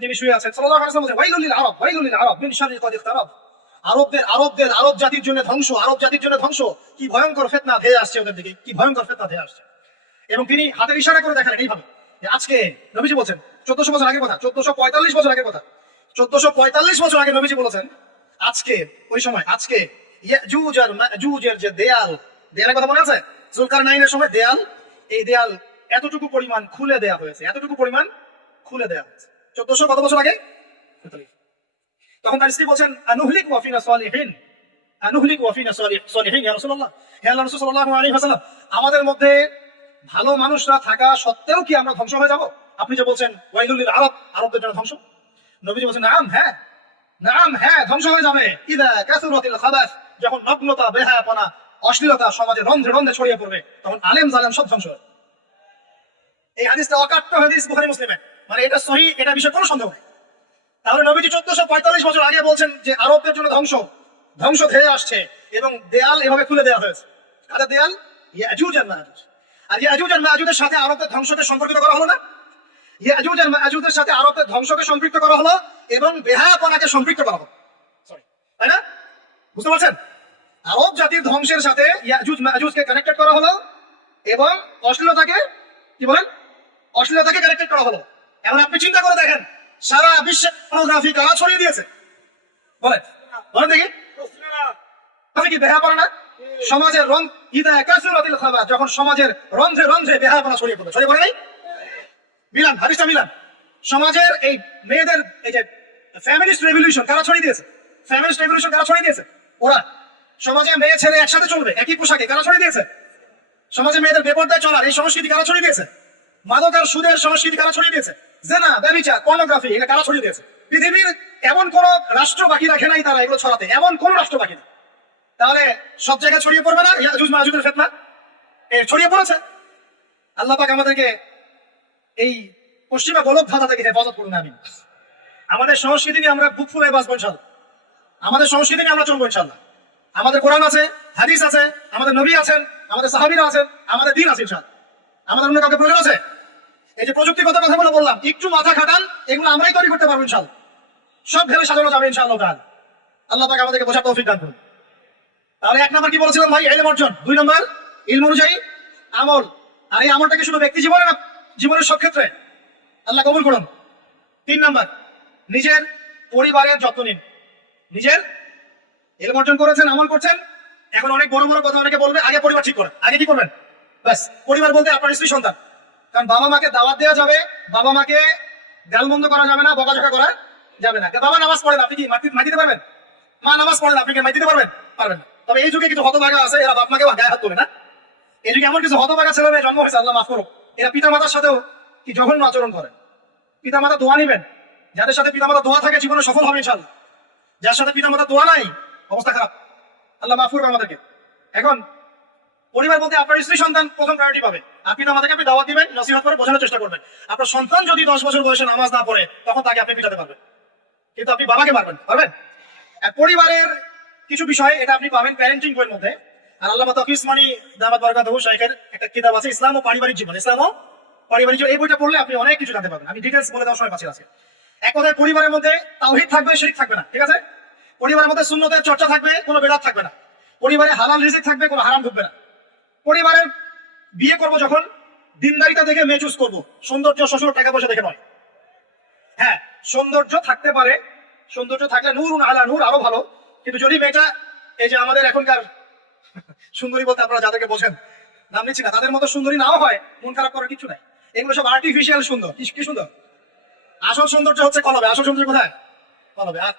তিনি শুয়ে আছেন, সাল্লাল্লাহু আলাইহি ওয়াসাল্লাম বলেন ওয়াইলুল লিল আরব, ওয়াইলুল লিল আরব মিন শাররি কদ ইখতারাব। আরব জাতির জন্য ধ্বংস, আরব জাতির জন্য ধ্বংস। কি ভয়ঙ্কর ফিতনা ধেয়ে আসছে ওদের দিকে, কি ভয়ঙ্কর ফিতনা ধেয়ে আসছে। এবং তিনি হাতের ইশারা করে দেখালেন এইভাবে যে আজকে নবীজি বলছেন 1400 বছর আগের কথা, 1445 বছর আগের কথা, 1445 বছর আগে নবীজি বলেছেন আজকে, ওই সময় আজকে ইয়াজুজ আর মাজুজের যে দেয়ালের কথা মনে আছে? যুলকারনাইনের সময় দেয়াল, এই দেয়াল এতটুকু পরিমাণ খুলে দেয়া হয়েছে, এতটুকু পরিমাণ খুলে দেয়া হয়েছে 1400 কত বছর আগে। তখন তার স্ত্রী বলছেন আনুহলিক ওয়া ফিনা সালিহিন, আনুহলিক ওয়া ফিনা সালিহিন ইয়া রাসূলুল্লাহ, হে আল্লাহর রাসূল সাল্লাল্লাহু আলাইহি ওয়াসাল্লাম, আমাদের মধ্যে ভালো মানুষরা থাকা সত্ত্বেও কি আমরা ধ্বংস হয়ে যাব? আপনি যে বলছেন ওয়াইলুল লিল আরব, আরবদের জন্য ধ্বংস। নবীজি বলছেন নাম, হ্যাঁ নাম, হ্যাঁ ধ্বংস হয়ে যাবে। ইদা কাসুরাতিল খাবাস, যখন নগ্নতা, বেহায়াপনা, অশ্লীলতা সমাজে রন্ধ্রে রন্ধ্রে ছড়িয়ে পড়বে, তখন আলেম জালেম সব ধ্বংস হবে। এই হাদিসটা অকাট্য হাদিস বুখারী মুসলিমে, মানে এটা সহিহ, এটা বিষয়ে কোনো সন্দেহ নেই। তাহলে নবীজি 1445 বছর আগে বলছেন যে আরবদের জন্য ধ্বংস ধেয়ে আসছে, এবং দেয়াল এভাবে খুলে দেওয়া হয়েছে। কাদের দেয়াল? ইয়াজুজ আর মাজুজ। আর ইয়াজুজ আর মাজুজের সাথে আরবদের ধ্বংসকে সম্পর্কিত করা হলো না? ইয়াজুজ আর মাজুজের সাথে আরবদের ধ্বংসকে সম্পৃক্ত করা হলো এবং বেহায়াপনাকে সম্পৃক্ত করা হলো, তাই না? বুঝতে পারছেন? আরব জাতির ধ্বংসের সাথে ইয়াজুজ মাজুজকে কানেক্টেড করা হলো এবং অশ্লীলতাকে, কি বলেন, অশ্লীলতাকে কানেক্টেড করা হলো। এখন আপনি চিন্তা করে দেখেন, সারা বিশ্বে পর্নোগ্রাফি কারা ছড়িয়ে দিয়েছে? বলেন বলেন দেখি, কি বেহায়াপনা না? সমাজের রং ইদা কাসুরাতিল খাবাস, যখন সমাজের রন্ধ্রে রন্ধ্রে বেহায়াপনা ছড়িয়ে পড়বে, ছড়িয়ে পড়ে নাই? মিলান, হাদিসটা মিলান। সমাজের এই মেয়েদের এই যে ফ্যামিলিস্ট রেভলিউশন কারা ছড়িয়ে দিয়েছে? ফ্যামিলিস্ট রেভলিউশন কারা ছড়িয়ে দিয়েছে? ওরা। সমাজে মেয়ে ছেলে একসাথে চলবে একই পোশাকে কারা ছড়িয়ে দিয়েছে? সমাজে মেয়েদের বেপরদায় চলার এই সংস্কৃতি কারা ছড়িয়ে দিয়েছে? মাদক আর সুদের সংস্কৃতি কারা ছড়িয়ে দিয়েছে? জেনা, ব্যভিচার, পর্নোগ্রাফি, এটা কারা ছড়িয়ে দিয়েছে? পৃথিবীর এমন কোন রাষ্ট্র বাকি রাখে নাই তারা এগুলো ছড়াতে, এমন কোন রাষ্ট্র বাকি নেই। তাহলে সব জায়গায় ছড়িয়ে পড়বে না ইয়াজুজ মাজুজের ফিতনা? ছড়িয়ে পড়েছে। আল্লাহ পাক আমাদেরকে এই পশ্চিমা গোলক ধাঁধা থেকে হেফাজত করুন। আমি আমাদের সংস্কৃতি নিয়ে আমরা বুক ফুলে বাঁচবো ইনশাআল্লাহ, আমাদের সংস্কৃতি নিয়ে আমরা চলবো ইনশাআল্লাহ। আমাদের কোরআন আছে, হাদিস আছে, আমাদের নবী আছেন, আমাদের সাহাবীরা আছেন, আমাদের দ্বীন আছে ইনশাআল্লাহ। আমাদের অন্য কাউকে প্রয়োজন আছে? এই যে প্রযুক্তিগত কথাগুলো বললাম, একটু মাথা খাটান, এগুলো আমরাই তৈরি করতে পারবো ইনশাআল্লাহ। সব ভেবে সাজানো যাবে ইনশাআল্লাহ তাআলা। আল্লাহ পাক আমাদেরকে বোঝার তৌফিক দান করুন। তাহলে এক নাম্বার কি বলেছিলাম ভাই? ইলম অর্জন। দুই নাম্বার ইলম অনুযায়ী আমল। আর এই আমলটাকে শুধু ব্যক্তি জীবনে না, জীবনের সব ক্ষেত্রে আল্লাহ কবুল করুন। তিন নাম্বার, নিজের পরিবারের যত্ন নিন। নিজের ইলম অর্জন করেছেন, আমল করছেন, এখন অনেক বড় বড় কথা অনেকে বলবে, আগে পরিবার ঠিক করেন। আগে কি করবেন? ব্যাস, পরিবার বলতে আপনার স্ত্রী সন্তান। কারণ বাবা মাকে দাওয়াত দেওয়া যাবে, বাবা মাকে গালমন্দ করা যাবে না, বকাঝকা করা যাবে না। বাবা নামাজ পড়েন, আপনি কি মাটি দিতে পারবেন? মা নামাজ পড়েন, আপনি কি মাটি দিতে পারবেন? পারবেন না। তবে এই যুগে কিছু হতভাগা আছে, এরা বাপ মাকে গায়ে হাত তোলে না। এই যুগে এমন কিছু হতভাগা ছেলে মেয়ে জন্ম হয়েছে, আল্লাহ মাফ করুক, এরা পিতা মাতার সাথেও কি জঘন্য আচরণ করেন। পিতা মাতা দোয়া নিবেন, যাদের সাথে পিতা মাতা দোয়া থাকে জীবনে সফল হবে ইনশাআল্লাহ। যার সাথে পিতা মাতা দোয়া নাই, অবস্থা খারাপ। আল্লাহ মাফ করুক আমাদেরকে। এখন পরিবার বলতে আপনার স্ত্রী সন্তান প্রথম প্রায়োরিটি পাবে। আর পিতা মাতাকে আপনি দাওয়াত দিবেন, নসিহত করে বোঝানোর চেষ্টা করবেন। আপনার সন্তান যদি 10 বছর বয়সে নামাজ না পড়ে, তখন তাকে আপনি পিটাতে পারবেন, কিন্তু আপনি বাবাকে পারবেন? আর পরিবারের কিছু বিষয় এটা আপনি পাবেন প্যারেন্টিং বইয়ের মধ্যে। আর আল্লামা তাকি উসমানী দামাত বারাকাতুহু শাইখের একটা কিতাব আছে, ইসলাম ও পারিবারিক জীবন। ইসলাম ও পারিবারিক জীবন, এই বইটা পড়লে আপনি অনেক কিছু জানতে পারবেন। আমি ডিটেইলস বলে দেওয়ার সময় পাচ্ছি আজকে। এক কথায় পরিবারের মধ্যে তাওহীদ থাকবে, শিরক থাকবে না, ঠিক আছে? পরিবারের মধ্যে সুন্নতের চর্চা থাকবে, কোনো বেদাত থাকবে না। পরিবারে হালাল রিজিক থাকবে, কোনো হারাম ঢুকবে না। পরিবারে বিয়ে করব যখন দিনদারিতা দেখে মেয়ে চুজ করবো, সৌন্দর্য, শ্বশুর, টাকা পয়সা দেখে নয়। হ্যাঁ, সৌন্দর্য থাকতে পারে, সৌন্দর্য থাকলে নূরুন আলা নূর, আরো ভালো। কিন্তু যদি মেয়েটা এই যে আমাদের এখনকার সুন্দরী বলতে আপনারা যাদেরকে বোঝেন, নাম নিচ্ছি না, তাদের মতো সুন্দরী নাও হয়, মন খারাপ করার কিছু নাই। এগুলো সব আর্টিফিশিয়াল সুন্দর। কি সুন্দর? আসল সৌন্দর্য হচ্ছে কলবে। আসল সৌন্দর্য কোথায়? কলবে। আর